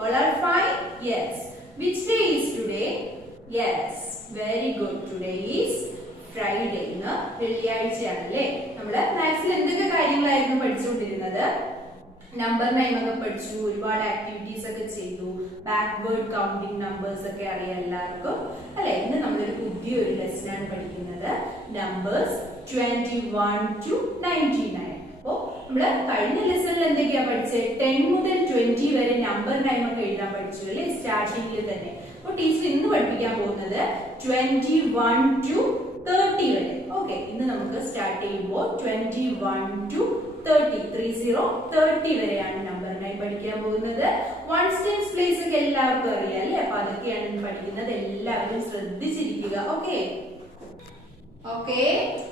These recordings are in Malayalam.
All are fine? Yes. Which day is today? Yes. Very good. Today is Friday. ഇന്ന് വെള്ളിയാഴ്ചയാണല്ലേ. നമ്മൾ മാത്സിൽ എന്തൊക്കെ കാര്യങ്ങളായിരുന്നു പഠിച്ചുകൊണ്ടിരുന്നത്? നമ്പർ നൈം ഒക്കെ പഠിച്ചു, ഒരുപാട് ആക്ടിവിറ്റീസ് ഒക്കെ ചെയ്തു, ബാക്ക്വേർഡ് കൗണ്ടിങ് നമ്പേഴ്സ് ഒക്കെ അറിയാം എല്ലാവർക്കും അല്ലെ. ഇന്ന് നമ്മളൊരു പുതിയൊരു ലെസൺ ആണ് പഠിക്കുന്നത്, നമ്പേഴ്സ് 21 to 99. അപ്പോ നമ്മള് കഴിഞ്ഞ ലെസണിൽ എന്തൊക്കെയാ പഠിച്ചത്? 10 മുതൽ 20 വരെ നമ്പർ നൈം ഒക്കെ എഴുതാൻ പഠിച്ചു അല്ലെ, സ്റ്റാർട്ടിംഗിൽ തന്നെ. അപ്പോൾ ടീച്ചർ ഇന്ന് പഠിപ്പിക്കാൻ പോകുന്നത് 21 to 30 വരെ. ഓക്കെ, ഇന്ന് നമുക്ക് സ്റ്റാർട്ട് ചെയ്യുമ്പോൾ 21 to 30 വരെയാണ് നമ്പർ നൈം പഠിക്കാൻ പോകുന്നത്. വൺസ് ടെൻസ് പ്ലേസ് ഒക്കെ എല്ലാവർക്കും അറിയാം അല്ലെ, അപ്പൊ അതൊക്കെയാണ് ഇന്ന് പഠിക്കുന്നത്. എല്ലാവരും ശ്രദ്ധിച്ചിരിക്കുക. Okay, okay,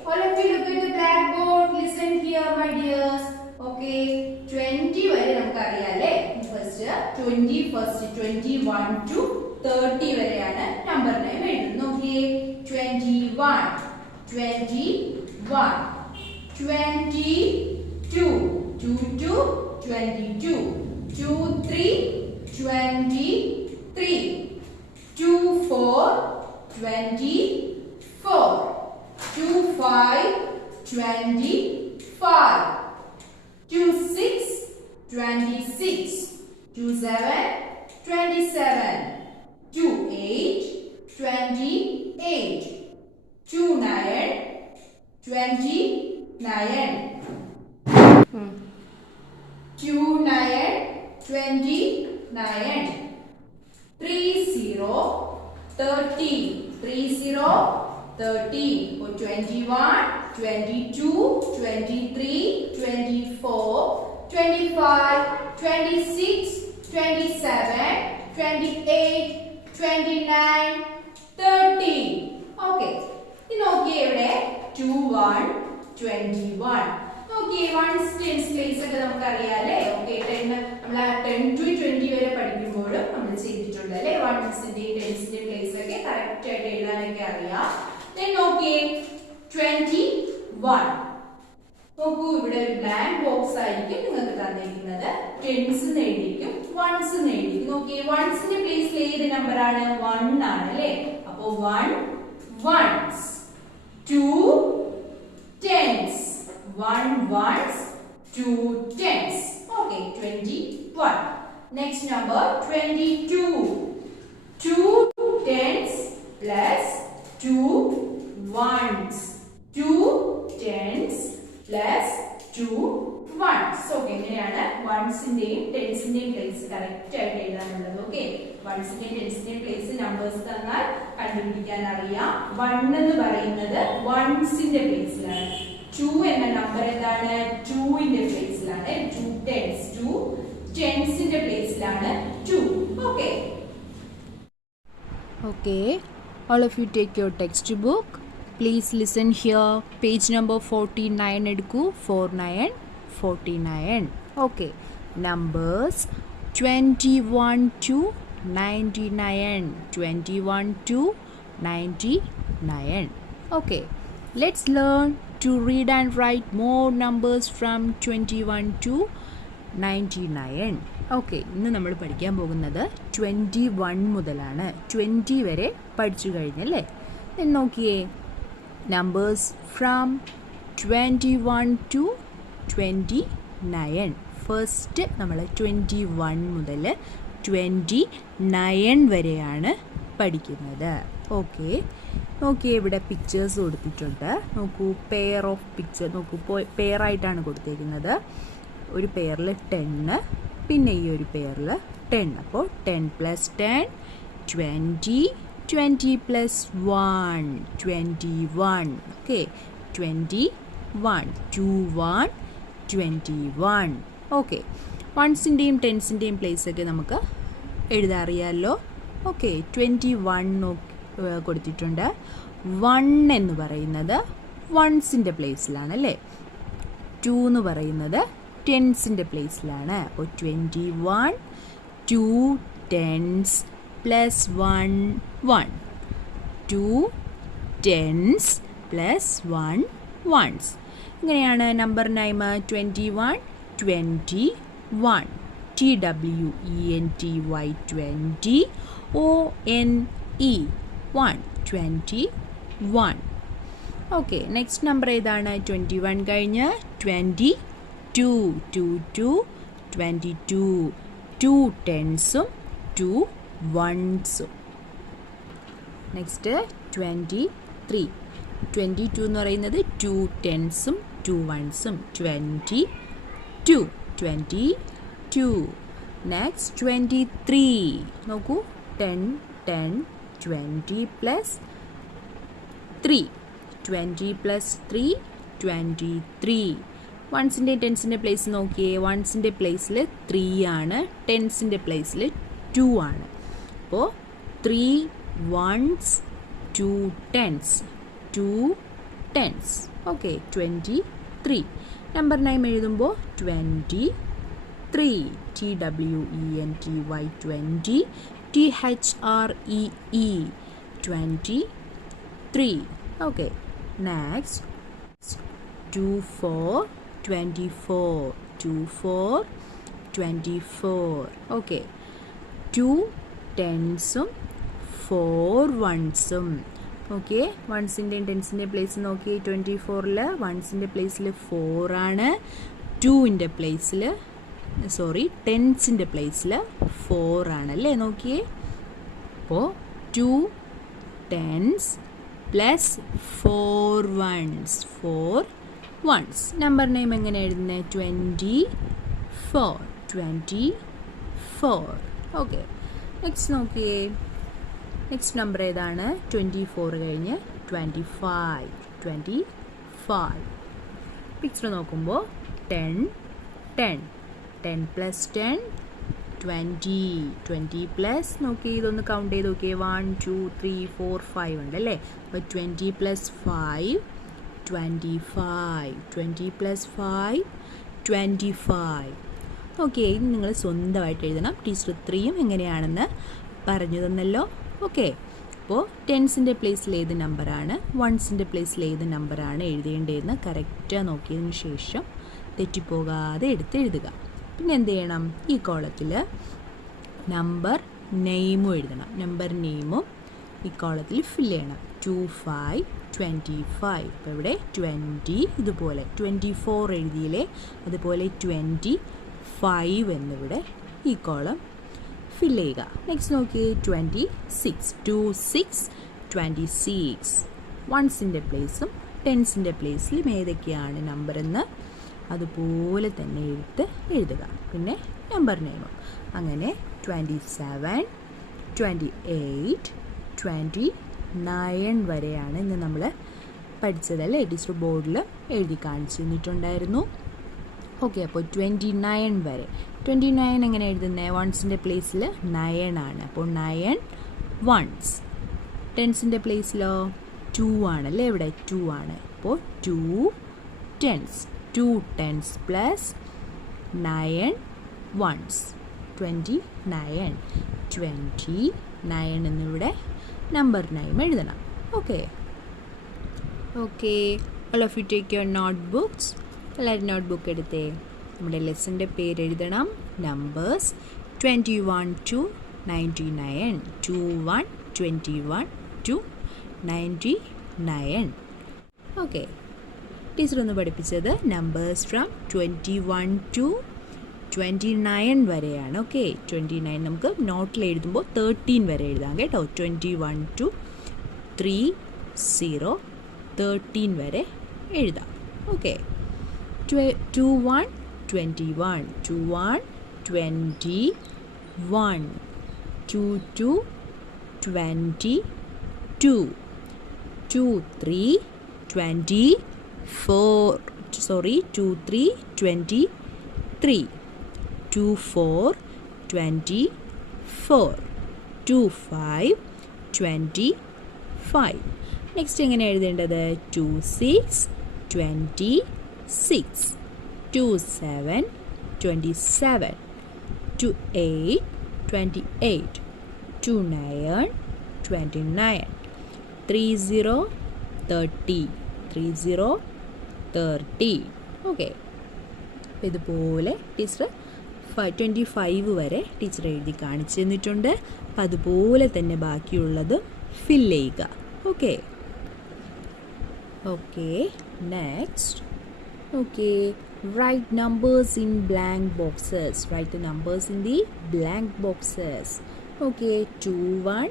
all of you look at the blackboard, listen here my dears. Okay, 20 വരെ നമുക്ക് അറിയാം അല്ലേ. ഫസ്റ്റ് 21 to 30 വരെയാണ് നമ്പർ നൈം എഴുതുന്നത്. നോക്കിയേ, 21 21 22 22 22 23 23 24 24 25 25 26 26 27 27 28 28 29 29 29 29 30 30 30 30 or 21 22 23 24 25 26 27 28 29 30. Okay, ഇനി നോക്കിയേ ഇവിടെ 21 21. നോക്കിയേ, വൺസ് ടെൻസ് പ്ലേസ് ഒക്കെ നമുക്ക് അറിയാം അല്ലേ. ഓക്കെ, 10 to 20 വരെ പഠിക്കുമ്പോഴും നമ്മൾ ചെയ്തിട്ടുണ്ട് അല്ലേ. വൺസിന്റെയും ടെൻസിന്റെയും പ്ലേസ് ഒക്കെ കറക്റ്റ് ആയിട്ട് എഴുതാനൊക്കെ അറിയാം. നോക്കിയേ 21. നോക്കൂ, ഇവിടെ ഒരു ബ്ലാങ്ക് ബോക്സ് ആയിരിക്കും നിങ്ങൾക്ക് തന്നിരിക്കുന്നത്. ടെൻസ് എഴുതിക്കും, വൺസ് എഴുതിക്കും. നോക്കിയേ, വൺസിന്റെ പ്ലേസിൽ ഏത് നമ്പർ ആണ്? 1 ആണ് അല്ലേ. അപ്പോ 1 ones, 2 tens, 1 ones, 2 tens. Okay, 21. Next number 22. 2 tens plus 2 ones. 2 tens plus 2 ones. Okay, ഇങ്ങനെയാണ് വൺസിന്റെയും ടെൻസിന്റെയും പ്ലേസ് കറക്റ്റ് ആയിട്ട് എഴുതാനുള്ളത്. ഓക്കെ, വൺസിന്റെയും ടെൻസിന്റെയും പ്ലേസ് നമ്പേഴ്സ് തന്നാൽ കണ്ടുപിടിക്കാൻ അറിയാം. 1 എന്ന് പറയുന്നത് വൺസിന്റെ പ്ലേസിലാണ്. 2 എന്ന നമ്പർ എന്താണ്? 2ന്റെ പ്ലേസിലാണ്. 2 tens, 2 tensന്റെ പ്ലേസിലാണ് 2. Okay, Okay, all of you take your textbook. Please listen here. Page number 49 edku 49. Okay, numbers 21 to 99. 21 to 99. Okay, let's learn to read and write more numbers from 21 to 99. Okay, ഇന്ന് നമ്മൾ പഠിക്കാൻ പോകുന്നത് 21 മുതലാണ്. 20 വരെ പഠിച്ചു കഴിഞ്ഞല്ലേ. നോക്കിയേ, നമ്പേഴ്സ് ഫ്രം 21 to 29. ഫസ്റ്റ് നമ്മൾ 21 മുതൽ 29 വരെയാണ് പഠിക്കുന്നത്. ഓക്കെ, നോക്കിയേ, ഇവിടെ പിക്ചേഴ്സ് കൊടുത്തിട്ടുണ്ട്. നോക്കൂ, പെയർ ഓഫ് പിക്ചർ നോക്കൂ, പെയറായിട്ടാണ് കൊടുത്തിരിക്കുന്നത്. ഒരു പെയറിൽ 10, പിന്നെ ഈ ഒരു പെയറിൽ 10. അപ്പോൾ 10 + 10 20, 20 + 1 21. ഓക്കെ, 21 21 21. ഓക്കെ, വൺസിൻ്റെയും ടെൻസിൻ്റെയും പ്ലേസ് ഒക്കെ നമുക്ക് എഴുതാറിയാമല്ലോ. ഓക്കെ, 21 കൊടുത്തിട്ടുണ്ട്. 1 എന്ന് പറയുന്നത് വൺസിൻ്റെ പ്ലേസിലാണ് അല്ലേ. 2 എന്ന് പറയുന്നത് ടെൻസിൻ്റെ പ്ലേസിലാണ്. അപ്പോൾ 21 2 tens plus 1 1. 2 tens plus 1 ones. ഇങ്ങനെയാണ് number name 21 21 TWENTY 20, ONE 1 21. Okay, next number ഏതാണ്? 21 കഴിഞ്ഞ് 22 22 22 2 ടെൻസും 2 വൺസും. നെക്സ്റ്റ് 23 22 എന്ന് പറയുന്നത് 2 ടെൻസും 2 വൺസും. 22 22. നെക്സ്റ്റ് 23 നോക്കൂ, 10 10 20 പ്ലസ് 3 20 പ്ലസ് 3 23. വൺസിൻ്റെ ടെൻസിൻ്റെ പ്ലേസ് നോക്കിയേ, വൺസിൻ്റെ പ്ലേസിൽ 3 ആണ്, ടെൻസിൻ്റെ പ്ലേസിൽ 2 ആണ്. അപ്പോൾ 3 ones 2 tens 2 tens. Okay, 23. Number 9 എഴുതുമ്പോൾ 23 TWENTY 20 THREE 23. Okay, next 24 24 24 24. Okay, 2 ടെൻസും 4 വൺസും. Okay, വൺസിൻ്റെയും ടെൻസിൻ്റെയും place നോക്കി. 24 വൺസിൻ്റെ പ്ലേസിൽ 4 ആണ്, 2ൻ്റെ പ്ലേസിൽ ടെൻസിൻ്റെ പ്ലേസിൽ 4 ആണല്ലേ. നോക്കിയേ, അപ്പോൾ 2 tens plus 4 ones 4 ones. Number name എങ്ങനെ എഴുതുന്നത്? 24 24. ഓക്കെ, നെക്സ്റ്റ് നോക്കിയേ, നെക്സ്റ്റ് നമ്പർ ഏതാണ്? 24 കഴിഞ്ഞ് 25 25. പിക്ചർ നോക്കുമ്പോൾ 10 10 10 പ്ലസ് 10 20 20 പ്ലസ് നോക്കി, ഇതൊന്ന് കൗണ്ട് ചെയ്ത് നോക്കിയേ, 1 2 3 4 5 ഉണ്ട് അല്ലേ. അപ്പോൾ 20 പ്ലസ് 5 25 20 പ്ലസ് 5 25. ഓക്കെ, ഇനി നിങ്ങൾ സ്വന്തമായിട്ട് എഴുതണം. ടീച്ചർ 3യും എങ്ങനെയാണെന്ന് പറഞ്ഞു തന്നല്ലോ. ഓക്കെ, അപ്പോൾ ടെൻസിൻ്റെ പ്ലേസിൽ ഏത് നമ്പറാണ്, വൺസിൻ്റെ പ്ലേസിൽ ഏത് നമ്പറാണ് എഴുതേണ്ടതെന്ന് കറക്റ്റാக നോക്കിയതിന് ശേഷം തെറ്റിപ്പോകാതെ എടുത്ത് എഴുതുക. പിന്നെ എന്ത് ചെയ്യണം? ഈ കോളത്തിൽ നമ്പർ നെയിമും എഴുതണം. നമ്പർ നെയിമും ഈ കോളത്തിൽ ഫില്ല് ചെയ്യണം. 25 25. ഇപ്പോൾ ഇവിടെ 20 ഇതുപോലെ 24 എഴുതിയില്ലേ, അതുപോലെ 25 എന്നിവിടെ ഈ കോളം ഫില്ല് ചെയ്യുക. നെക്സ്റ്റ് നോക്കി, 26 26 26. വൺസിൻ്റെ പ്ലേസും ടെൻസിൻ്റെ പ്ലേസിലും ഏതൊക്കെയാണ് നമ്പർ എന്ന് അതുപോലെ തന്നെ എഴുതുക. പിന്നെ നമ്പർ നെയിമും അങ്ങനെ 27 28 29 വരെയാണ് ഇന്ന് നമ്മൾ പഠിച്ചതല്ലേ. ടീച്ചർ ബോർഡിൽ എഴുതി കാണിച്ചു തന്നിട്ടുണ്ടായിരുന്നു. ഓക്കെ, അപ്പോൾ 29 വരെ. 29 എങ്ങനെ എഴുതുന്നത്? വൺസിൻ്റെ പ്ലേസിൽ 9 ആണ്, അപ്പോൾ 9 വൺസ്. ടെൻസിൻ്റെ പ്ലേസിലോ 2 ആണല്ലേ, ഇവിടെ 2 ആണ്, അപ്പോൾ 2 ടെൻസ് 2 ടെൻസ് പ്ലസ് 9 വൺസ് 29 29 എന്നിവിടെ നമ്പർ 9 എഴുതണം. Okay okay, all of you take your notebooks. എല്ലാവരും നോട്ട്ബുക്ക് എടുത്തേ. നമ്മുടെ ലെസൻ്റെ പേര് എഴുതണം. Numbers 21 to 99 21 21 to 99. Okay, teacher ഒന്ന് പഠിപ്പിച്ചത് നമ്പേഴ്സ് ഫ്രം 21 to 29 വരെയാണ്. ഓക്കെ, 29 നമുക്ക് നോട്ടിൽ എഴുതുമ്പോൾ 13 വരെ എഴുതാം കേട്ടോ. 21 to 30 13 വരെ എഴുതാം. ഓക്കെ, 21 21 21 21 22 22 23 24 23 23 24 24 25 25. നെക്സ്റ്റ് എങ്ങനെ എഴുതേണ്ടത്? 26 26 27 27 28 28 29 29 30 30 30 30. ഓക്കെ, അപ്പോൾ ഇതുപോലെ ടീച്ചർ 25 വരെ ടീച്ചർ എഴുതി കാണിച്ചു തന്നിട്ടുണ്ട്. അപ്പം അതുപോലെ തന്നെ ബാക്കിയുള്ളത് ഫില്ല് ചെയ്യുക. Okay okay next okay write numbers in blank boxes. Write the numbers in the blank boxes. Okay 21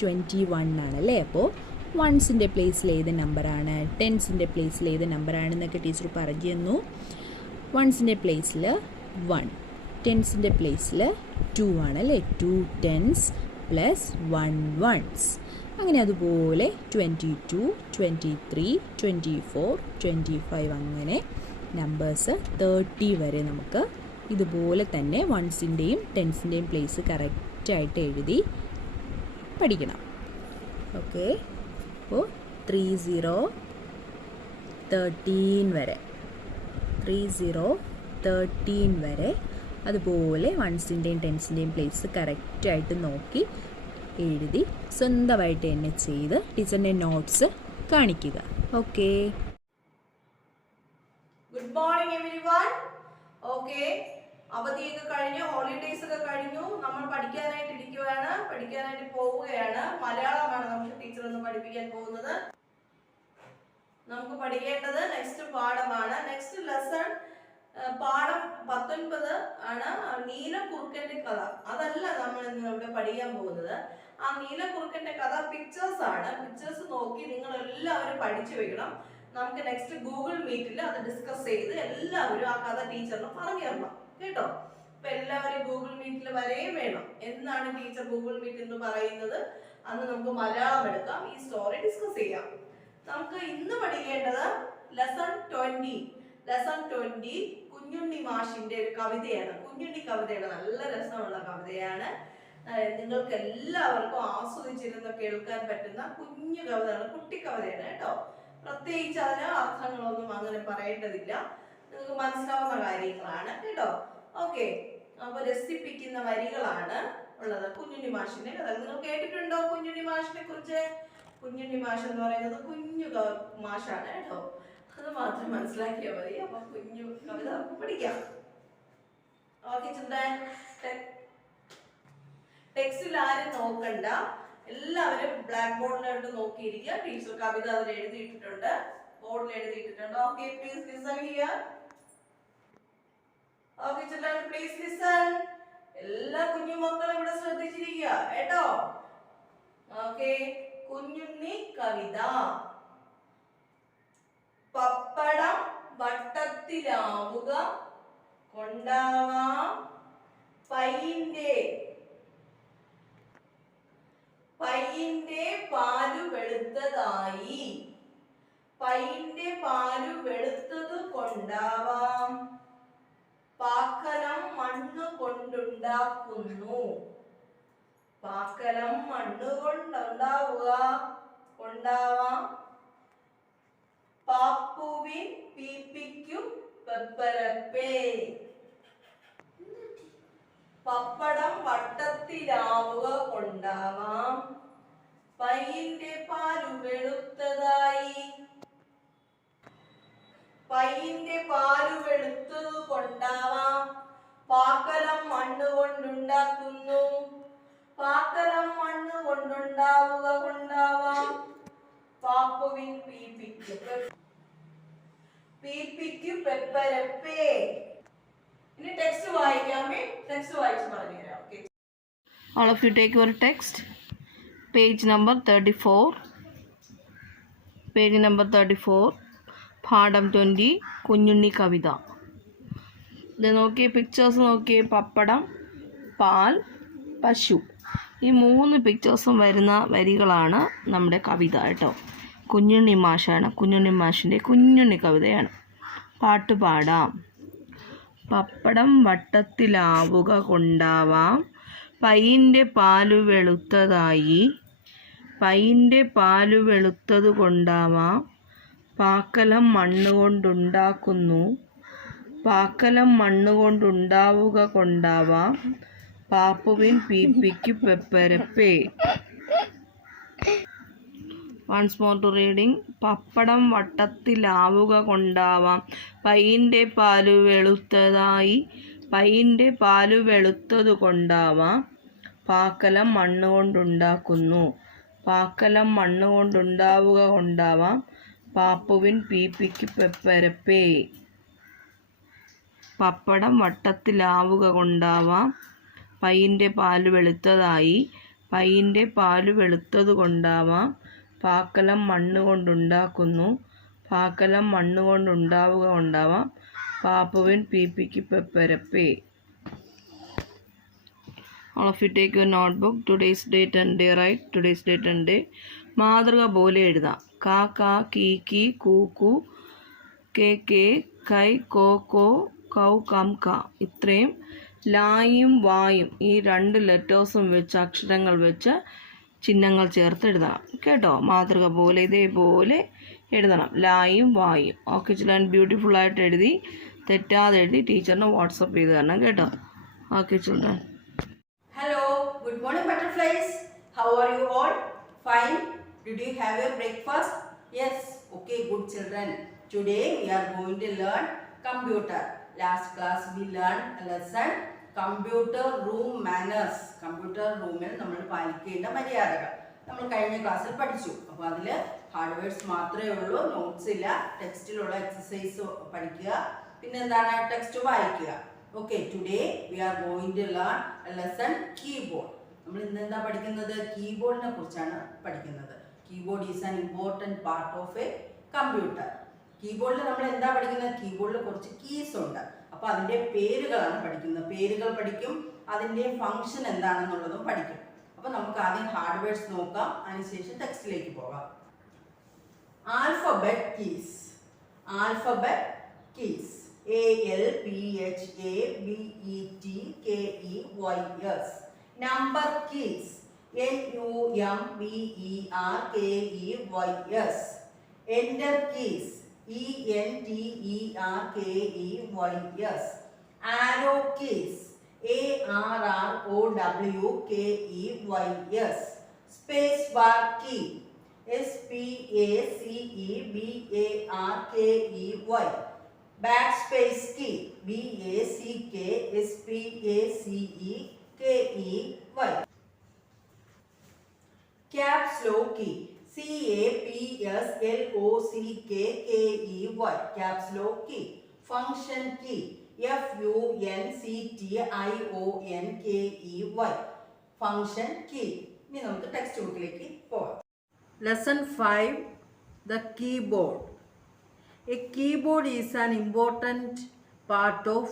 21 ആണല്ലേ. അപ്പോൾ വൺസിൻ്റെ പ്ലേസിൽ ഏത് നമ്പറാണ്, ടെൻസിൻ്റെ പ്ലേസിൽ ഏത് നമ്പറാണെന്നൊക്കെ ടീച്ചർ പറഞ്ഞു തന്നു. വൺസിൻ്റെ പ്ലേസിൽ 1, ടെൻസിൻ്റെ പ്ലേസിൽ 2 ആണല്ലേ. 2 tens പ്ലസ് 1 ones. അങ്ങനെ അതുപോലെ 22 23 24 25 അങ്ങനെ നമ്പേഴ്സ് 30 വരെ നമുക്ക് ഇതുപോലെ തന്നെ വൺസിൻ്റെയും ടെൻസിൻ്റെയും പ്ലേസ് കറക്റ്റായിട്ട് എഴുതി പഠിക്കണം. ഓക്കെ അപ്പോൾ 30 13 വരെ 13 വരെ അതുപോലെ വൺസിൻ്റെയും ടെൻസിൻ്റെയും പ്ലേസ് കറക്റ്റായിട്ട് നോക്കി എഴുതി സ്വന്തമായിട്ട് തന്നെ ചെയ്ത് ടീച്ചറിൻ്റെ നോട്ട്സ് കാണിക്കുക. Okay good morning everyone. Okay, അവധിയൊക്കെ കഴിഞ്ഞു, ഹോളിഡേയ്സ് ഒക്കെ കഴിഞ്ഞു. നമ്മൾ പഠിക്കാനായിട്ട് ഇരിക്കുകയാണ്, പഠിക്കാനായിട്ട് പോവുകയാണ്. മലയാളമാണ് നമുക്ക് ടീച്ചർ ഒന്ന് പഠിപ്പിക്കാൻ പോകുന്നത്. നമുക്ക് പഠിക്കേണ്ടത് നെക്സ്റ്റ് പാഠമാണ്. നെക്സ്റ്റ് ലെസൺ പാഠം 19 ആണ്. നീലക്കുറുക്കന്റെ കഥ. അതല്ല നമ്മൾ ഇന്ന് ഇവിടെ പഠിക്കാൻ പോകുന്നത്. ആ നീലക്കുറുക്കന്റെ കഥ പിക്ചേഴ്സ് ആണ്. പിക്ചേഴ്സ് നോക്കി നിങ്ങൾ എല്ലാവരും പഠിച്ചു വെക്കണം. നമുക്ക് നെക്സ്റ്റ് ഗൂഗിൾ മീറ്റിൽ അത് ഡിസ്കസ് ചെയ്ത് എല്ലാവരും ആ കഥ ടീച്ചറിന് പറഞ്ഞു തരണം കേട്ടോ. അപ്പൊ എല്ലാവരും ഗൂഗിൾ മീറ്റിൽ വരെയും വേണം. എന്നാണ് ടീച്ചർ ഗൂഗിൾ മീറ്റ് എന്ന് പറയുന്നത് അന്ന് നമുക്ക് മലയാളം എടുക്കാം, ഈ സ്റ്റോറി ഡിസ്കസ് ചെയ്യാം. നമുക്ക് ഇന്ന് പഠിക്കേണ്ടത് ലെസൺ 20 കുഞ്ഞുണ്ണി മാഷിന്റെ ഒരു കവിതയാണ്. കുഞ്ഞുണ്ണി കവിതയാണ്, നല്ല രസമുള്ള കവിതയാണ്. നിങ്ങൾക്ക് എല്ലാവർക്കും ആസ്വദിച്ചിരുന്ന് കേൾക്കാൻ പറ്റുന്ന കുഞ്ഞു കവിതയാണ്, കുട്ടി കവിതയാണ് കേട്ടോ. പ്രത്യേകിച്ച് അതിന് അർത്ഥങ്ങളൊന്നും അങ്ങനെ പറയേണ്ടതില്ല, നിങ്ങൾക്ക് മനസ്സിലാവുന്ന കാര്യങ്ങളാണ് കേട്ടോ. ഓക്കെ, അപ്പൊ രസിപ്പിക്കുന്ന വരികളാണ് ഉള്ളത്. കുഞ്ഞുണ്ണി മാഷിന്റെ കഥ നിങ്ങൾ കേട്ടിട്ടുണ്ടോ? കുഞ്ഞുണ്ണി മാഷിനെ കുറിച്ച്. കുഞ്ഞുണ്ണി മാഷ് എന്ന് പറയുന്നത് കുഞ്ഞു മാഷാണ് കേട്ടോ, അത് മാത്രം മനസ്സിലാക്കിയാൽ മതി. അപ്പൊ കുഞ്ഞു കവിത പഠിക്കാം. ഓക്കെ ചിൽഡ്രൻ, ടെക്സ്റ്റിൽ ആരും നോക്കണ്ട, എല്ലാവരും ബ്ലാക്ക് ബോർഡിലോട്ട് നോക്കിയിരിക്കുക. ടീച്ചർ കവിത അതിൽ എഴുതിയിട്ടുണ്ട്, ബോർഡിൽ എഴുതിയിട്ടുണ്ട്. Okay, please listen here. Okay children, please listen. എല്ലാ കുഞ്ഞുമക്കളും ഇവിടെ ശ്രദ്ധിച്ചിരിക്കുക കേട്ടോ. ഓക്കെ, കുഞ്ഞുണ്ണി കവിത. പപ്പടം വട്ടത്തിലാവുക കൊണ്ടാവാം പയ്യന്റെ പാലു വെളുത്തതായി. പയ്യന്റെ പാലു വെളുത്തത് കൊണ്ടാവാം പാക്കലം മണ്ണ് കൊണ്ടുണ്ടാക്കുന്നു. പാക്കലം മണ്ണ് കൊണ്ടാവാം പാപ്പുവിൻ പീപ്പിക്കും പെപ്പരപ്പേ. പപ്പടം വട്ടത്തിലാവുക കൊണ്ടാവാം പയ്യന്റെ പാലു വെളുത്തതായി. പയ്യന്റെ പാലു വെളുത്തത് കൊണ്ടാവാം പാക്കലം മണ്ണ് കൊണ്ടുണ്ടാക്കുന്നു. പാക്കലം മണ്ണ് കൊണ്ടുണ്ടാവുക കൊണ്ടാവാം പാപ്പുവിൻ പീപ്പിക്കു പെപ്പരപ്പേ. ഇനി ടെക്സ്റ്റ് വായിക്കാമേ, ടെക്സ്റ്റ് വായിച്ച് പറഞ്ഞുതരാം. Okay, all of you take your text, page number 34. Page number 34, പാഠം 20 കുഞ്ഞുണ്ണി കവിത. ഇത് നോക്കിയേ, പിക്ചേഴ്സ് നോക്കിയേ. പപ്പടം, പാൽ, പശു, ഈ 3 പിക്ചേഴ്സും വരുന്ന വരികളാണ് നമ്മുടെ കവിത കേട്ടോ. കുഞ്ഞുണ്ണി മാഷാണ്, കുഞ്ഞുണ്ണി മാഷിൻ്റെ കുഞ്ഞുണ്ണി കവിതയാണ്. പാട്ട് പാടാം. പപ്പടം വട്ടത്തിലാവുക കൊണ്ടാവാം പയ്യൻ്റെ പാലു വെളുത്തതായി. പയ്യൻ്റെ പാലു വെളുത്തത് കൊണ്ടാവാം പാക്കലം മണ്ണ് കൊണ്ടുണ്ടാക്കുന്നു. പാക്കലം മണ്ണ് കൊണ്ടുണ്ടാവുക കൊണ്ടാവാം പാപ്പുവിൻ പീപ്പിക്കു പെപ്പരപ്പേ. Once more to reading. പപ്പടം വട്ടത്തിലാവുക കൊണ്ടാവാം പയ്യൻ്റെ പാലു വെളുത്തതായി. പൈൻ്റെ പാല് വെളുത്തതു കൊണ്ടാവാം. പാക്കലം മണ്ണുകൊണ്ടുണ്ടാക്കുന്നു. പാക്കലം മണ്ണുകൊണ്ടുണ്ടാവുക കൊണ്ടാവാം. പാപ്പുവിൻ പീപ്പിക്ക് പെപ്പരപ്പേ. പപ്പടം വട്ടത്തിലാവുക കൊണ്ടാവാം. പൈൻ്റെ പാല് വെളുത്തതായി. പൈൻ്റെ പാല് വെളുത്തതു കൊണ്ടാവാം. പാക്കലം മണ്ണുകൊണ്ടുണ്ടാക്കുന്നു. പാക്കലം മണ്ണുകൊണ്ടുണ്ടാവുക കൊണ്ടാവാം. പാപ്പുവിൻ പീപ്പിക്ക് പെപ്പരപ്പേ. All of you take your notebook. Today's date and day. Write today's date and day. മാതൃക പോലെ എഴുതാം. കാ കാ കീ കീ കൂ കൂ കേ കേ കൈ കോ കോ കൗ കം ക. ഇത്രയും ലായും വായും ഈ 2 ലെറ്റേഴ്സും വെച്ച് അക്ഷരങ്ങൾ വെച്ച് ചിഹ്നങ്ങൾ ചേർത്ത് എഴുതണം കേട്ടോ. മാതൃക പോലെ ഇതേപോലെ എഴുതണം, ലായും വായും. ഓക്കെ ചിൽഡ്രൻ, ബ്യൂട്ടിഫുൾ ആയിട്ട് എഴുതി തെറ്റാതെ എഴുതി ടീച്ചറിന് വാട്സപ്പ് ചെയ്ത് തരണം കേട്ടോ. Okay children. Hello, good morning butterflies. How are you all? Fine. Did you have your breakfast? Yes. Okay, good children. Today we are going to learn computer. Last class we learned a lesson computer room manners. Computer roomil നമ്മൾ പാലിക്കേണ്ട മര്യാദകൾ നമ്മൾ കഴിഞ്ഞ ക്ലാസ്സിൽ പഠിച്ചു. അപ്പോൾ അതിൽ ഹാർഡ്വേർഡ്സ് മാത്രമേ ഉള്ളൂ, നോട്ട്സ് ഇല്ല. ടെക്സ്റ്റിലുള്ള എക്സസൈസ് പഠിക്കുക, പിന്നെ എന്താണ് ടെക്സ്റ്റ് വായിക്കുക. Okay, today we are going to learn a lesson keyboard. നമ്മൾ ഇന്ന് എന്താ പഠിക്കുന്നത്? കീബോർഡിനെ കുറിച്ചാണ് പഠിക്കുന്നത്. Keyboard is an important part of a computer. കീബോർഡിൽ നമ്മൾ എന്താ പഠിക്കുന്നത്? കീബോർഡിൽ കുറച്ച് കീസ് ഉണ്ട്. അപ്പോൾ അതിൻ്റെ പേരുകളാണ് പഠിക്കുന്നത്. പേരുകൾ പഠിക്കും, അതിൻ്റെ ഫങ്ഷൻ എന്താണെന്നുള്ളതും പഠിക്കും. അപ്പോൾ നമുക്ക് ആദ്യം ഹാർഡ്വെയർസ് നോക്കാം, അതിനുശേഷം ടെക്സ്റ്റിലേക്ക് പോകാം. Alphabet keys. Alphabet keys ALPHABETKEYS. Number keys NUMBERKEYS. Enter keys ENTERKEYS. Arrow keys ARROWKEYS. Space bar key SPACEBARKEY. Backspace key BACKSPACEKEY. Caps lock key CAPSLOCKKEY. Caps lock key. Function key FUNCTIONKEY. Function key. ഇനി നമുക്ക് ടെക്സ്റ്റ് ബുക്കിലേക്ക് പോകാം. Lesson 5, the keyboard. A keyboard is an important part of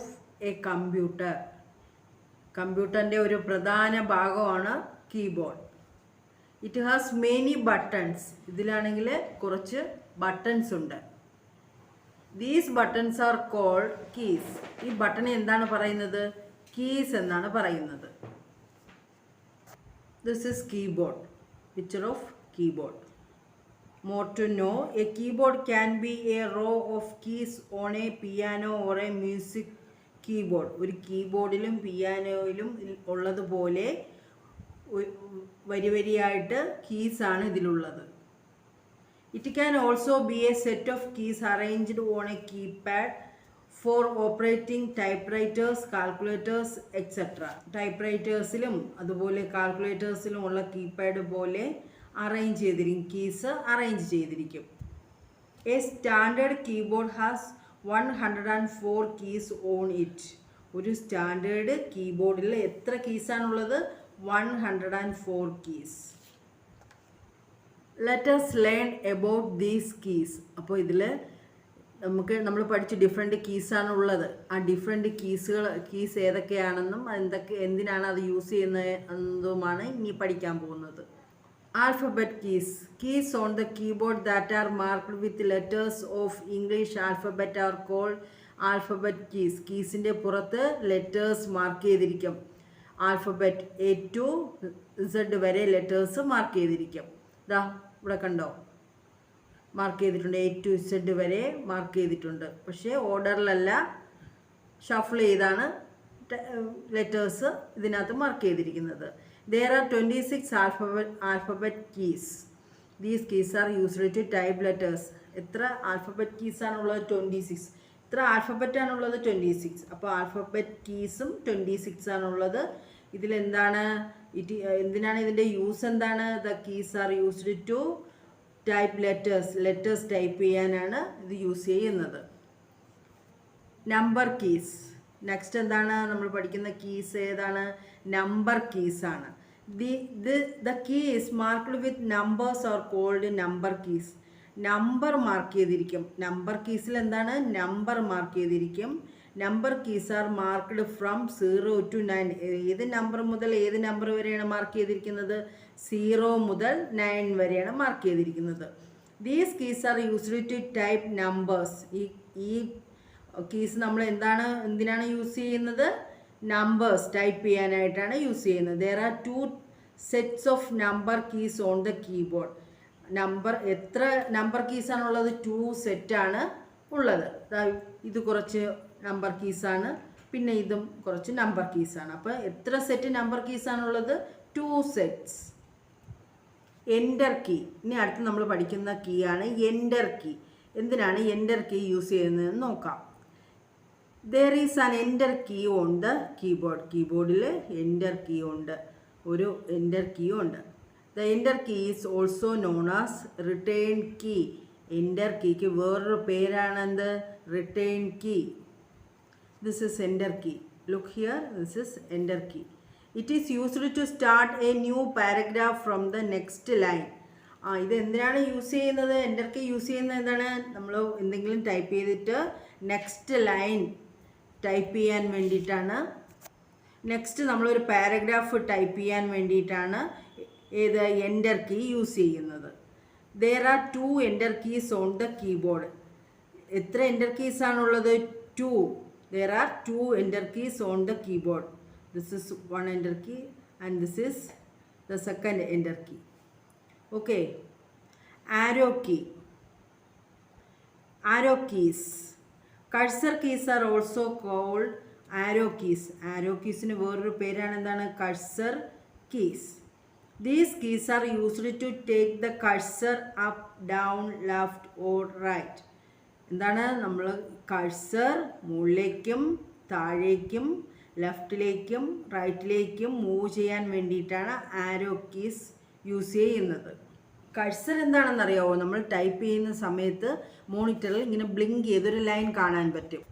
a computer. കമ്പ്യൂട്ടറിൻ്റെ ഒരു പ്രധാന ഭാഗമാണ് keyboard. It has many buttons. ഇതിലാണെങ്കിൽ കുറച്ച് ബട്ടൺസ് ഉണ്ട്. These buttons are called keys. ഈ ബട്ടൺ എന്താണ് പറയുന്നത്? കീസ് എന്നാണ് പറയുന്നത്. This is keyboard. Picture of keyboard. More to know, a keyboard can be a row of keys on a piano or a music keyboard. ഒരു കീബോർഡിലും പിയാനോയിലും ഉള്ളതുപോലെ വരി വരിയായിട്ട് കീസ് ആണ് ഇതിലുള്ളത്. It can also be a set of keys arranged on a keypad for operating typewriters, calculators, etc. ടൈപ്പ്റൈറ്റേഴ്സിലും അതുപോലെ കാൽക്കുലേറ്റേഴ്സിലും ഉള്ള കീപാഡ് പോലെ അറേഞ്ച് ചെയ്തിരിക്കും, കീസ് അറേഞ്ച് ചെയ്തിരിക്കും. A standard keyboard has 104 keys on it. ഒരു സ്റ്റാൻഡേർഡ് കീബോർഡിൽ എത്ര കീസാണുള്ളത്? 104 keys. Let us learn about these keys. അപ്പോൾ ഇതിൽ നമ്മൾ പഠിച്ച ഡിഫറെൻറ്റ് കീസാണ് ഉള്ളത്. ആ ഡിഫറെൻറ്റ് കീസ് ഏതൊക്കെയാണെന്നും എന്തിനാണ് അത് യൂസ് ചെയ്യുന്നത് എന്നതുമാണ് ഇനി പഠിക്കാൻ പോകുന്നത്. Alphabet keys. Keys on the keyboard that are marked with letters of English alphabet are called alphabet keys. കീസിൻ്റെ പുറത്ത് ലെറ്റേഴ്സ് മാർക്ക് ചെയ്തിരിക്കും. ആൽഫബറ്റ് A to Z വരെ ലെറ്റേഴ്സ് മാർക്ക് ചെയ്തിരിക്കും. ഇതാ ഇവിടെ കണ്ടോ, മാർക്ക് ചെയ്തിട്ടുണ്ട്. A to Z വരെ മാർക്ക് ചെയ്തിട്ടുണ്ട്. പക്ഷേ ഓർഡറിലല്ല, ഷഫിൾ ചെയ്താണ് ലെറ്റേഴ്സ് ഇതിനകത്ത് മാർക്ക് ചെയ്തിരിക്കുന്നത്. There are 26 alphabet keys. These keys are used to type letters. എത്ര ആൽഫബറ്റ് കീസ് ആണുള്ളത്? 26. എത്ര ആൽഫബറ്റാണുള്ളത്? 26. അപ്പോൾ ആൽഫബറ്റ് കീസും 26 ആണുള്ളത്. ഇതിലെന്താണ് എന്തിനാണ് ഇതിൻ്റെ യൂസ് എന്താണ്? The keys are used to type letters type ചെയ്യാനാണ് ഇത് യൂസ് ചെയ്യുന്നത്. Number keys. നെക്സ്റ്റ് എന്താണ് നമ്മൾ പഠിക്കുന്ന കീസ് ഏതാണ്? നമ്പർ കീസാണ്. The key is marked with numbers or called number keys. Number mark ചെയ്തിരിക്കും. നമ്പർ കീസിൽ എന്താണ്? നമ്പർ മാർക്ക് ചെയ്തിരിക്കും. Number keys are marked from 0 to 9. ഏത് നമ്പർ മുതൽ ഏത് നമ്പർ വരെയാണ് മാർക്ക് ചെയ്തിരിക്കുന്നത്? 0 മുതൽ 9 വരെയാണ് മാർക്ക് ചെയ്തിരിക്കുന്നത്. These keys are used to type numbers. ഈ കീസ് നമ്മൾ എന്തിനാണ് യൂസ് ചെയ്യുന്നത്? നമ്പേഴ്സ് ടൈപ്പ് ചെയ്യാനായിട്ടാണ് യൂസ് ചെയ്യുന്നത്. There are 2 sets of number keys on the keyboard. എത്ര നമ്പർ കീസാണുള്ളത്? 2 സെറ്റാണ് ഉള്ളത്. ഇത് കുറച്ച് നമ്പർ കീസാണ്, പിന്നെ ഇതും കുറച്ച് നമ്പർ കീസാണ്. അപ്പോൾ എത്ര സെറ്റ് നമ്പർ കീസാണുള്ളത്? 2 സെറ്റ്സ്. Enter key. ഇനി അടുത്ത് നമ്മൾ പഠിക്കുന്ന കീ ആണ് എൻ്റർ കീ. എന്തിനാണ് എൻ്റർ കീ യൂസ് ചെയ്യുന്നതെന്ന് നോക്കാം. There is an enter key on the keyboard. കീബോർഡിൽ എൻ്റർ കീ ഉണ്ട്, ഒരു എൻ്റർ കീ ഉണ്ട്. The enter key is also known as return key. Enter കീക്ക് വേറൊരു പേരാണ് എന്ത്? Return key. This is enter key. Look here, this is enter key. It is used to start a new paragraph from the next line. ഇത് എന്തിനാണ് യൂസ് ചെയ്യുന്നത്? എൻ്റർ കീ യൂസ് ചെയ്യുന്നത് എന്താണ്? നമ്മൾ എന്തെങ്കിലും ടൈപ്പ് ചെയ്തിട്ട് നെക്സ്റ്റ് ലൈൻ ടൈപ്പ് ചെയ്യാൻ വേണ്ടിയിട്ടാണ്. നെക്സ്റ്റ് നമ്മളൊരു പാരഗ്രാഫ് ടൈപ്പ് ചെയ്യാൻ വേണ്ടിയിട്ടാണ് ഏത് എൻ്റർ കീ യൂസ് ചെയ്യുന്നത്. There are 2 enter keys on the keyboard. എത്ര എൻ്റർ കീസ് ആണുള്ളത്? 2. There are 2 enter keys on the keyboard. This is 1 enter key and this is the second enter key. Okay. Arrow key. Arrow keys. Cursor keys are also called arrow keys. Arrow കീസിന് വേറൊരു പേരാണ് എന്താണ്? Cursor keys. These keys are used to take the cursor up, down, left or right. എന്താണ്? നമ്മൾ കഴ്സർ മുകളിലേക്കും താഴേക്കും ലെഫ്റ്റിലേക്കും റൈറ്റിലേക്കും മൂവ് ചെയ്യാൻ വേണ്ടിയിട്ടാണ് ആരോ കീസ് യൂസ് ചെയ്യുന്നത്. കഴ്സർ എന്താണെന്നറിയാമോ? നമ്മൾ ടൈപ്പ് ചെയ്യുന്ന സമയത്ത് മോണിറ്ററിൽ ഇങ്ങനെ ബ്ലിങ്ക് ചെയ്തൊരു ലൈൻ കാണാൻ പറ്റും.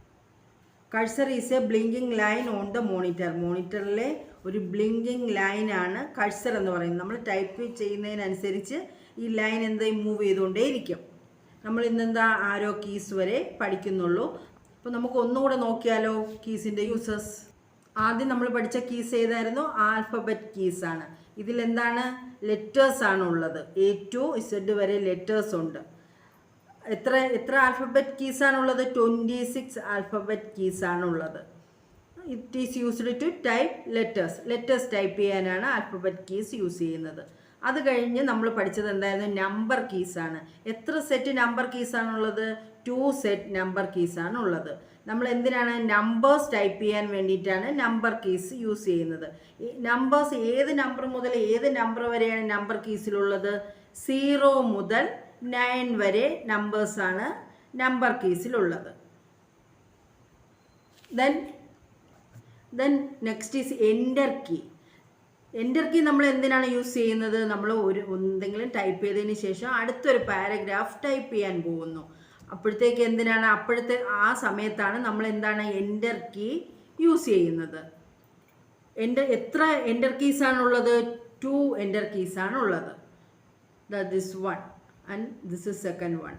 Cursor is a blinking line on the monitor. മോണിറ്ററിലെ ഒരു ബ്ലിങ്കിങ് ലൈനാണ് കഴ്സർ എന്ന് പറയുന്നത്. നമ്മൾ ടൈപ്പ് ചെയ്യുന്നതിനനുസരിച്ച് ഈ ലൈൻ മൂവ് ചെയ്തുകൊണ്ടേയിരിക്കും. നമ്മൾ ഇന്നെന്താ ആരോ കീസ് വരെ പഠിക്കുന്നുള്ളൂ. അപ്പോൾ നമുക്ക് ഒന്നുകൂടെ നോക്കിയാലോ കീസിൻ്റെ യൂസസ്. ആദ്യം നമ്മൾ പഠിച്ച കീസ് ഏതായിരുന്നു? ആൽഫബറ്റ് കീസാണ്. ഇതിലെന്താണ്? ലെറ്റേഴ്സാണ് ഉള്ളത്. A to Z വരെ ലെറ്റേഴ്സ് ഉണ്ട്. എത്ര ആൽഫബറ്റ് കീസാണുള്ളത്? 26 ആൽഫബറ്റ് കീസാണുള്ളത്. It is used to type letters type ചെയ്യാനാണ് ആൽഫബറ്റ് കീസ് യൂസ് ചെയ്യുന്നത്. അത് കഴിഞ്ഞ് നമ്മൾ പഠിച്ചത് എന്തായിരുന്നു? നമ്പർ കീസാണ്. എത്ര സെറ്റ് നമ്പർ കീസാണുള്ളത്? 2 സെറ്റ് നമ്പർ കീസാണുള്ളത്. നമ്മൾ എന്തിനാണ്? നമ്പേഴ്സ് ടൈപ്പ് ചെയ്യാൻ വേണ്ടിയിട്ടാണ് നമ്പർ കീസ് യൂസ് ചെയ്യുന്നത്. നമ്പേഴ്സ് ഏത് നമ്പർ മുതൽ ഏത് നമ്പർ വരെയാണ് നമ്പർ കീസിലുള്ളത്? 0 മുതൽ 9 വരെ നമ്പേഴ്സാണ് നമ്പർ കീസിലുള്ളത്. Then next is enter key. Enter key നമ്മൾ എന്തിനാണ് യൂസ് ചെയ്യുന്നത്? നമ്മൾ എന്തെങ്കിലും ടൈപ്പ് ചെയ്തതിന് ശേഷം അടുത്തൊരു പാരഗ്രാഫ് ടൈപ്പ് ചെയ്യാൻ പോകുന്നു. അപ്പോഴത്തേക്ക് എന്തിനാണ്? ആ സമയത്താണ് നമ്മൾ എന്താണ് എൻ്റർ കീ യൂസ് ചെയ്യുന്നത്. എത്ര എൻ്റർ കീസാണുള്ളത്? 2 എൻ്റർ കീസാണുള്ളത്. This 1 and this is second 1.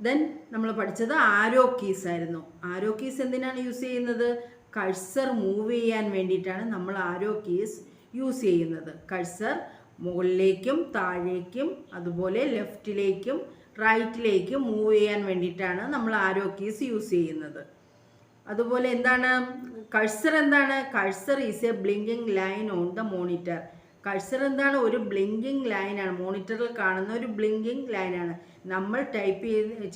Then നമ്മൾ പഠിച്ചത് ആരോ കീസ് ആയിരുന്നു. ആരോ കീസ് എന്തിനാണ് യൂസ് ചെയ്യുന്നത്? കഴ്സർ മൂവ് ചെയ്യാൻ വേണ്ടിയിട്ടാണ് നമ്മൾ ആരോ കീസ് യൂസ് ചെയ്യുന്നത്. കഴ്സർ മുകളിലേക്കും താഴേക്കും അതുപോലെ ലെഫ്റ്റിലേക്കും റൈറ്റിലേക്കും മൂവ് ചെയ്യാൻ വേണ്ടിയിട്ടാണ് നമ്മൾ ആരോ കീസ് യൂസ് ചെയ്യുന്നത്. അതുപോലെ എന്താണ് കഴ്സർ? എന്താണ് cursor? Is a blinking line on the monitor. Cursor എന്താണ്? ഒരു ബ്ലിങ്കിങ് ലൈനാണ്. മോണിറ്ററിൽ കാണുന്ന ഒരു ബ്ലിങ്കിങ് ലൈനാണ്. നമ്മൾ ടൈപ്പ്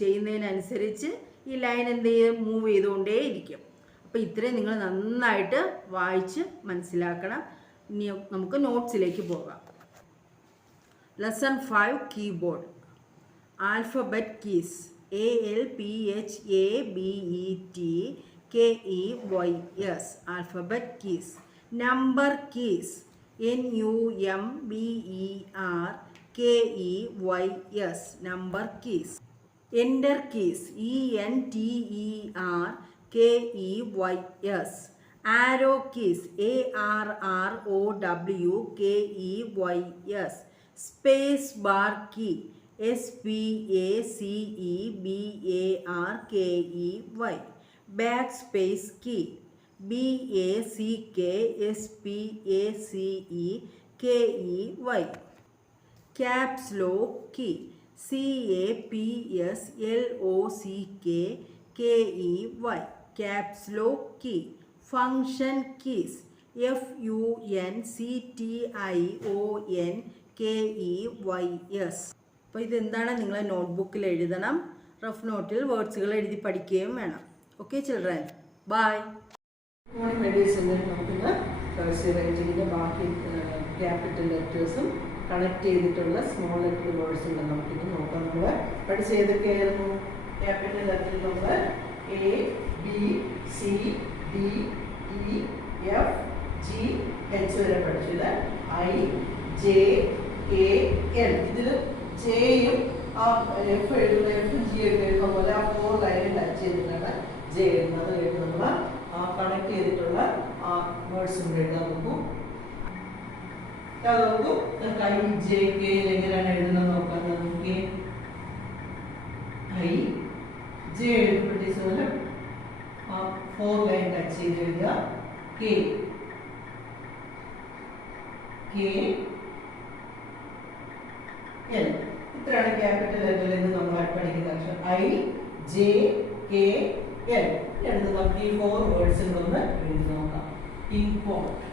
ചെയ്യുന്നതിനനുസരിച്ച് ഈ ലൈൻ മൂവ് ചെയ്തുകൊണ്ടേയിരിക്കും. അപ്പോൾ ഇത്രയും നിങ്ങൾ നന്നായിട്ട് വായിച്ച് മനസ്സിലാക്കണം. ഇനി നമുക്ക് നോട്ട്സിലേക്ക് പോകാം. Lesson 5 keyboard. Alphabet keys. ALPHABETKEYS. Alphabet keys. Number keys. NUMBERKEYS. Number keys. Enter keys. ENTERKEYS. Arrow keys. ARROWKEYS. Space bar key. SPACEBARKEY. Backspace key. BACKSPACEKEY. Caps lock key. CAPSLOCKKEY. Caps lock key. Function keys. FUNCTIONKEYS. അപ്പോൾ ഇതെന്താണ് നിങ്ങൾ നോട്ട്ബുക്കിൽ എഴുതണം. റഫ് നോട്ടിൽ വേർഡ്സുകൾ എഴുതി പഠിക്കുകയും വേണം. Okay children, bye. മോർണിംഗ് മെഡീസിൽ നമുക്കിന്ന് കഴ്സീവ് റൈറ്റിങ്ങിൻ്റെ ബാക്കി ക്യാപിറ്റൽ ലെറ്റേഴ്സും കണക്ട് ചെയ്തിട്ടുള്ള സ്മോൾ ലെറ്റർ വേർഡ്സും നമുക്കിന്ന് നോക്കാം. നമ്മൾ പഠിച്ച ഏതൊക്കെയായിരുന്നു? ക്യാപിറ്റൽ ലെറ്റർ നമ്മൾ ABCDEF G വരെ പഠിച്ചത്. IJKL. ഇതിൽ ജെയും എഫ് എഴുതുന്ന എഫും ജി ഒക്കെ എഴുതുന്ന പോലെ ആ 4 ലൈനിൽ ടച്ച് ചെയ്തിട്ടാണ് ജെ എഴുതുന്നത്. നമ്മൾ കണക്ട് ചെയ്തിട്ടുള്ള ആ വേർഡ്സും കൂടെ എഴുതാൻ നോക്കും. IJK എങ്ങനെയാണ് എഴുതുന്നത് നോക്കാം. നമുക്ക് IJ എഴുതുമ്പോഴത്തേക്ക് ആ 4 ലൈൻ ടച്ച് ചെയ്ത് എഴുതുക. KL. ഇത്രയാണ് ക്യാപിറ്റൽ ലെറ്ററിൽ നിന്ന് നമ്മൾ പഠിക്കുന്ന അക്ഷരം. IJKL. അടുത്ത് നമുക്ക് ഈ 4 വേർഡ്സുകളൊന്ന് എഴുതി നോക്കാം. Import.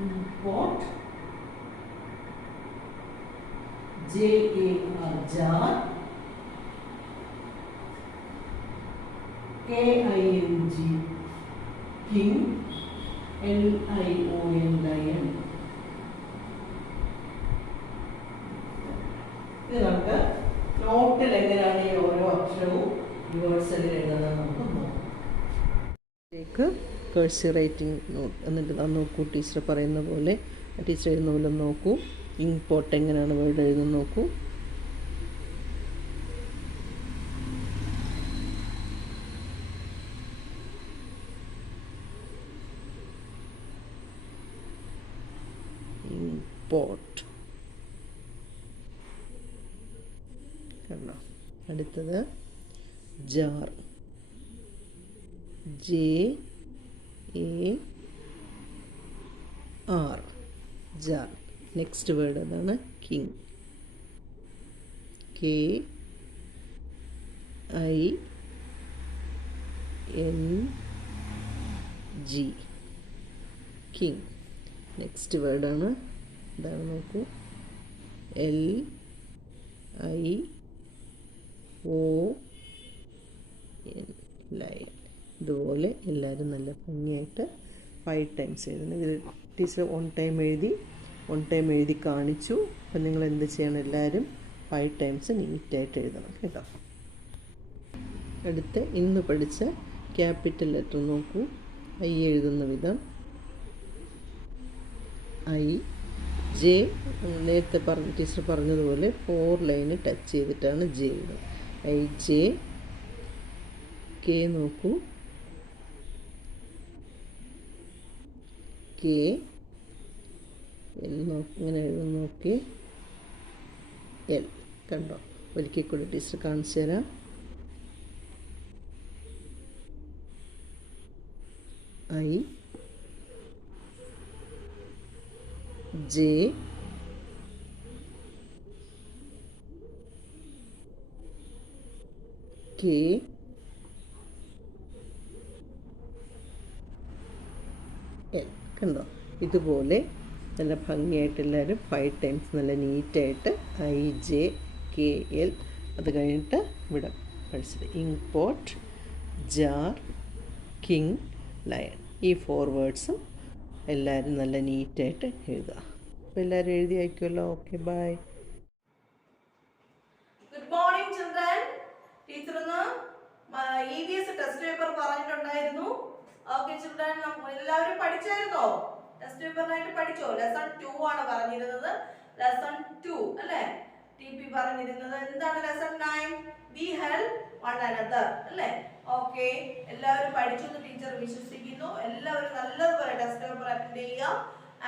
Import. JAR jar. KING king. LION lion. ഇത് നമുക്ക് നോട്ടിൽ എങ്ങനെയാണ് ഈ ഓരോ അക്ഷരവും യൂണിവേഴ്സലിൽ എഴുതുന്നത് നമുക്ക് നോക്കാം. കഴ്സീവ് റൈറ്റിംഗ് നോട്ട് എന്നിട്ട് അത് നോക്കൂ. ടീച്ചർ പറയുന്ന പോലെ ടീച്ചർ എഴുതുന്ന പോലെ നോക്കൂ. ഇമ്പോർട്ട് എങ്ങനെയാണ് വേർഡ് എഴുതുന്നത് നോക്കൂ. ഇമ്പോർട്ട്. കണ്ടോ? അടുത്തത് jar. JAR jar. Next word അതാണ് കിങ്. KING king. നെക്സ്റ്റ് വേർഡാണ് ഇതാണ് നോക്കൂ. LION lion. ഇതുപോലെ എല്ലാവരും നല്ല ഭംഗിയായിട്ട് 5 ടൈംസ് എഴുതണം. ഇതിൽ ടീച്ചർ 1 ടൈം എഴുതി കാണിച്ചു. അപ്പം നിങ്ങൾ എന്ത് ചെയ്യണം? എല്ലാവരും 5 ടൈംസ് നീറ്റായിട്ട് എഴുതണം കേട്ടോ. അടുത്ത് ഇന്ന് പഠിച്ച ക്യാപിറ്റൽ ലെറ്റർ നോക്കൂ. I എഴുതുന്ന വിധം. IJ നേരത്തെ ടീച്ചർ പറഞ്ഞതുപോലെ 4 ലൈന് ടച്ച് ചെയ്തിട്ടാണ് ജെ എഴുതുന്നത്. IJ. K നോക്കൂ. K L ഇങ്ങനെ എഴുതുന്ന നോക്കി. L കണ്ടോ? ഒരിക്കൽ കൂടി ടീച്ചർ കാണിച്ചു തരാം. IJ K L കണ്ടോ? ഇതുപോലെ നല്ല ഭംഗിയായിട്ട് എല്ലാവരും 5 ടൈംസ് നല്ല നീറ്റായിട്ട് IJKL അത് കഴിഞ്ഞിട്ട് ഇവിടെ പഠിച്ചത്. Import, jar, king, lion. ഈ 4 വേർഡ്സും എല്ലാവരും നല്ല നീറ്റായിട്ട് എഴുതുക. അപ്പോൾ എല്ലാവരും എഴുതി അയക്കുമല്ലോ. Okay, bye. Good morning children. Teacher ഒന്ന് EVS ടെസ്റ്റ് പേപ്പർ പറഞ്ഞിട്ടുണ്ടായിരുന്നു. ഓക്കെ ചിൽഡ്രൻ, എല്ലാവരും പഠിച്ചായിരുന്നോ? ടെസ്റ്റ് പേപ്പറിനായിട്ട് പഠിച്ചോ? ലെസൺ 2 ആണ് പറഞ്ഞിരുന്നത്. ലെസൺ 2 അല്ലേ TP പറഞ്ഞിരുന്നത്. എന്താണ് lesson 9? We help one another അല്ലേ? ഓക്കെ, എല്ലാവരും പഠിച്ചു എന്ന് ടീച്ചർ വിശ്വസിക്കുന്നു. എല്ലാവരും നല്ലതുപോലെ ടെസ്റ്റ് പേപ്പർ അറ്റൻഡ് ചെയ്യുക.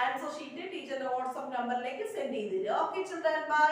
ആൻസർ ഷീറ്റ് ടീച്ചറിന്റെ വാട്സ്ആപ്പ് നമ്പറിലേക്ക് സെൻഡ് ചെയ്തിരുക. Okay children, by.